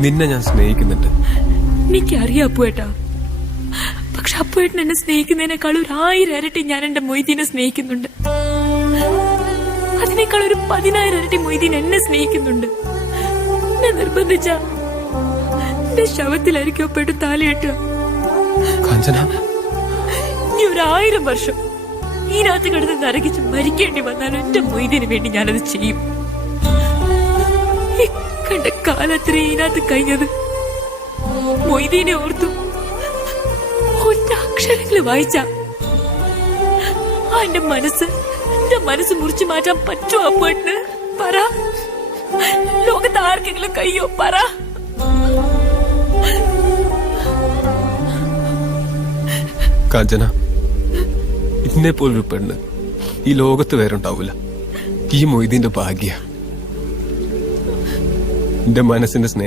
നിന്നെ ഞാൻ സ്നേഹിക്കുന്നുണ്ട്. എനിക്കറിയാം അപ്പുവേട്ടാ. പക്ഷെ അപ്പുവേട്ടൻ എന്നെ സ്നേഹിക്കുന്നതിനേക്കാൾ ഒരു ആയിരം ഇരട്ടി ഞാൻ എന്റെ മൊയ്തീനെ സ്നേഹിക്കുന്നുണ്ട്. അതിനേക്കാൾ ഒരു പതിനായിരം ഇരട്ടി മൊയ്തീൻ എന്നെ സ്നേഹിക്കുന്നുണ്ട്. എന്നെ നിർബന്ധിച്ച എന്റെ ശവത്തിലായിരിക്കും അപ്പുവേട്ട് താലയിട്ടുക കാഞ്ചന. ഇനി ഒരു ആയിരം വർഷം ഈ രാത്രി കിടന്ന് നരകിച്ച് മരിക്കേണ്ടി വന്നാലും എന്റെ മൊയ്തീന് വേണ്ടി ഞാനത് ചെയ്യും. കണ്ട കാലത്ര ഇതിനകത്ത് കഴിഞ്ഞത്. മൊയ്തീനെ ഓർത്തു. ഒറ്റ വായിച്ച. എന്റെ മനസ്സ് എന്റെ മനസ്സ് മുറിച്ചു മാറ്റാൻ പറ്റുമോ അപ്പോട്ട് പറ. ലോകത്ത് ആർക്കെങ്കിലും കയ്യോ പറ. കാഞ്ചന ഇന്നെ പോലൊരു പെണ്ണ് ഈ ലോകത്ത് വേറെ ഉണ്ടാവൂല. ഈ മൊയ്തീന്റെ ഭാഗ്യ. എന്റെ മനസ്സിന്റെ സ്നേഹം